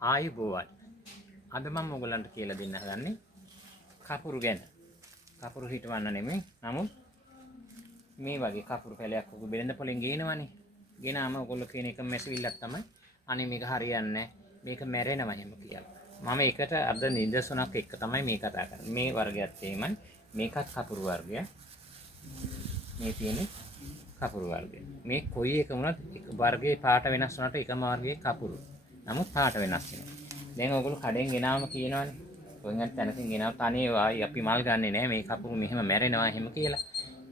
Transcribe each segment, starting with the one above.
ආයුබෝවන්. අද මම ඔයගලන්ට කියලා දෙන්න හදන්නේ කපුරු ගැන. කපුරු හිටවන්න නෙමෙයි. නමුත් මේ වගේ කපුරු පැලයක් ඔක බෙලඳ පොලෙන් ගේනවනේ. ගෙනාම ඔයගොල්ලෝ කියන එක මැසිවිල්ලක් තමයි. අනේ මේක හරියන්නේ නැහැ. මේක මැරෙනවා එහෙම කියලා. මම ඒකට අද නිදර්ශනක් එක්ක තමයි මේ කතා කරන්නේ. මේ වර්ගයත් එහෙමයි. මේකත් කපුරු වර්ගයක්. මේ තියෙන්නේ කපුරු වර්ගය. මේ කොයි එක වුණත් වර්ගයේ පාට වෙනස් වුණාට එකම වර්ගයේ කපුරු. නමුත් පාට වෙනස් වෙනවා. දැන් ඔයගොල්ලෝ කඩෙන් ගෙනාවම කියනවනේ. කොහෙන්වත් තැනකින් ගෙනාව තනිය වායි අපි මල් ගන්නෙ නෑ මේ කපුරු මෙහෙම මැරෙනවා එහෙම කියලා.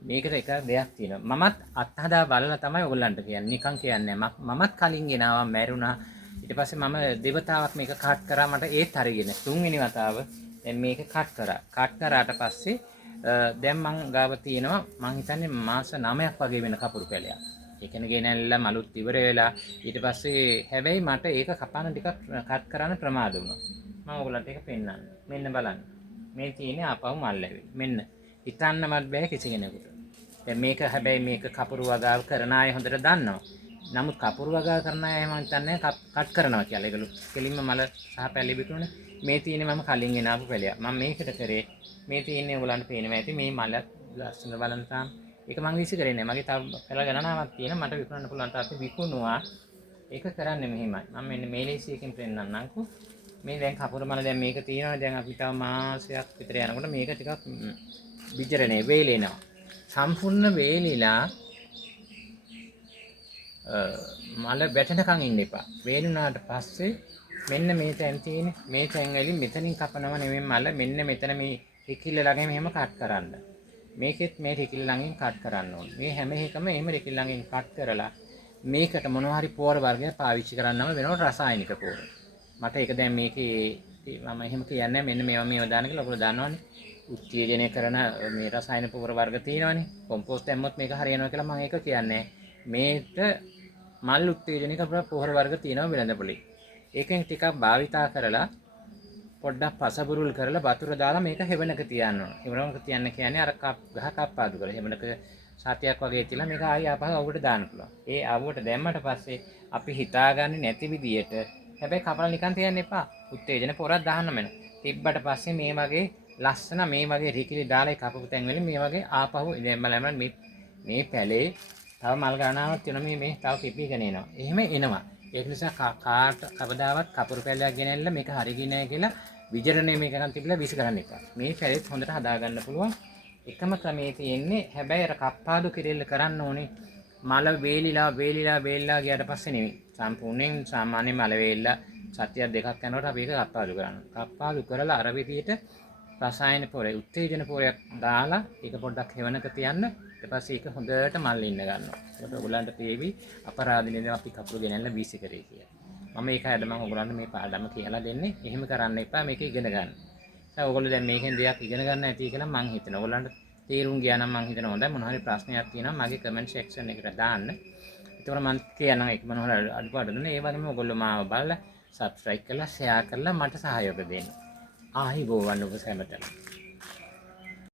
මේකට එක දෙයක් තියෙනවා. මමත් අත්හදා බලලා තමයි ඔයගොල්ලන්ට කියන්නේ. නිකන් කියන්නේ මමත් කලින් ගෙනාවා මැරුණා. ඊට පස්සේ මම දෙවතාවක් මේක කට් කරා මට ඒත් හරියන්නේ. තුන්වෙනි වතාව දැන් මේක කට් කරා. කට් කරාට පස්සේ දැන් මං ගාව තියෙනවා මං හිතන්නේ මාස 9ක් වගේ වෙන කපුරු පැලයක්. ඒ කියන්නේ ගෙනල්ලා මලුත් ඉවර වෙලා ඊට පස්සේ හැබැයි මට ඒක කපන ටිකක් කට් කරන්න ප්‍රමාද වුණා. මම ඔයගලන්ට ඒක පෙන්නන්න. මෙන්න බලන්න. මේ තියෙන්නේ ආපහු මල් ඇවිල්ලා. මෙන්න හිතන්නවත් බෑ කිසි කෙනෙකුට. දැන් මේක හැබැයි මේක කපුරු වගාව කරන අය හොඳට දන්නවා. නමුත් කපුරු වගාව කරන අය මම හිතන්නේ කට් කරනවා කියලා. ඒගොල්ලෝ කෙලින්ම මල සහ පැලි බිකුනේ. මේ තියෙන්නේ මම කලින් ගෙනාවු පැලයක්. මම මේකට කරේ මේ තියෙන්නේ ඔයගලන්ට පේනවා ඇති මේ මල ලස්සන බලන්න තාම ඒක මම විසි කරේ නෑ. මගේ තව පැල ගණනාවක් තියෙනවා. මට විකුණන්න පුළුවන් තාත්තේ විකුණුවා. ඒක කරන්නේ මෙහෙමයි. මම මෙන්න මේ ලේසි එකෙන් පෙන්නන්නම්කෝ. මේ දැන් කපුරු මල දැන් මේක තියෙනවා. දැන් අපි තව මාසයක් විතර යනකොට මේක ටිකක් විජරණේ වේලෙනවා. සම්පූර්ණ වේලිලා මල වැටෙනකන් ඉන්න එපා. වේලුණාට පස්සේ මෙන්න මේ තැන් තියෙන්නේ. මේ තැන් වලින් මෙතනින් කපනව නෙමෙයි මල මෙන්න මෙතන මේ රිකිල්ල ළඟ මෙහෙම කට් කරන්න. මේකෙත් මේ රිකිල්ල ළඟින් කට් කරන්න ඕනේ. මේ හැම එකම එහෙම රිකිල්ල ළඟින් කට් කරලා මේකට මොනවා හරි පෝර වර්ගයක් පාවිච්චි කරන්නම වෙනවා රසායනික පෝර. මට ඒක දැන් මේකේ මම එහෙම කියන්නේ මෙන්න මේවා දාන්න කියලා ඔයගොල්ලෝ දන්නවනේ. උත්තේජනය කරන මේ රසායනික පෝර වර්ග තියෙනවනේ. කොම්පෝස්ට් දැම්මොත් මේක හරියනවා කියලා මම ඒක කියන්නේ. මේක මල් උත්තේජනික පෝර වර්ග තියෙනවා වෙළඳ පොලේ. ඒකෙන් ටිකක් භාවිතා කරලා පොඩ්ඩක් පසබුරුල් කරලා වතුර දාලා මේක හෙවණක තියන්න ඕන. හෙවණක තියන්න කියන්නේ අර ගහ කප්පාදු කරලා හෙවණක සතියක් වගේ තියලා මේක ආයෙ ආපහු අවුවට දාන්න පුළුවන්. ඒ අවුවට දැම්මට පස්සේ අපි හිතාගන්නේ නැති විදියට හැබැයි කපලා නිකන් තියන්න එපා. උත්තේජන පොරක් දාන්න වෙනවා. තිබ්බට පස්සේ මේ වගේ ලස්සන මේ වගේ රිකිලි දාලා කපපු තැන් වලින් මේ වගේ ආපහු දැම්මලම මේ පැලේ තව මල් ගණනාවක් තියෙනවා මේ තව කිපිගෙන එනවා. එහෙම එනවා. ඒක නිසා කාට කවදාවත් කපුරු පැලයක් ගෙනල්ලා මේක හරියන්නේ නැහැ කියලා විජරණය මේකෙන් තිබිලා විසි කරන්න එපා. මේ පැලෙත් හොඳට හදාගන්න පුළුවන්. එකම ක්‍රමයේ තියෙන්නේ හැබැයි අර කප්පාදු කිරෙල්ල කරන්න ඕනේ. මල වේලිලා ගියාට පස්සේ නෙමෙයි. සම්පූර්ණයෙන් සාමාන්‍ය මල වේලිලා සතියක් දෙකක් යනකොට අපි ඒක කප්පාදු කරනවා. කප්පාදු කරලා අර විදියට රසායන පොරේ උත්තේජන පොරයක් දාලා ඒක පොඩ්ඩක් හෙවණක තියන්න. ඊට පස්සේ ඒක හොඳට මල් ඉන්න ගන්නවා. ඒකට ඔයගලන්ට තේවි අපරාධිනේ අපි කපුරු ගෙනල්ලා වීසි කරේ කියලා. මම ඒක හැද මම ඔයගලන්ට මේ පාඩම කියලා දෙන්නේ. එහෙම කරන්න එපා මේක ඉගෙන ගන්න. දැන් ඔයගොල්ලෝ දැන් මේකෙන් දෙයක් ඉගෙන ගන්න ඇති කියලා මම හිතනවා. ඔයගලන්ට තේරුම් ගියා නම් මම හිතනවා හොඳයි. මොන හරි ප්‍රශ්නයක් තියෙනවා මගේ කමෙන්ට් සෙක්ෂන් එකට දාන්න. ඒතකොට මම කියනවා ඒක මොන හරි අඩුපාඩුනේ ඒ වගේම ඔයගොල්ලෝ මාව බලලා සබ්ස්ක්‍රයිබ් කරලා ෂෙයා කරලා මට සහයෝගය දෙන්න. ආහිබෝවන් ඔබ සැමටම.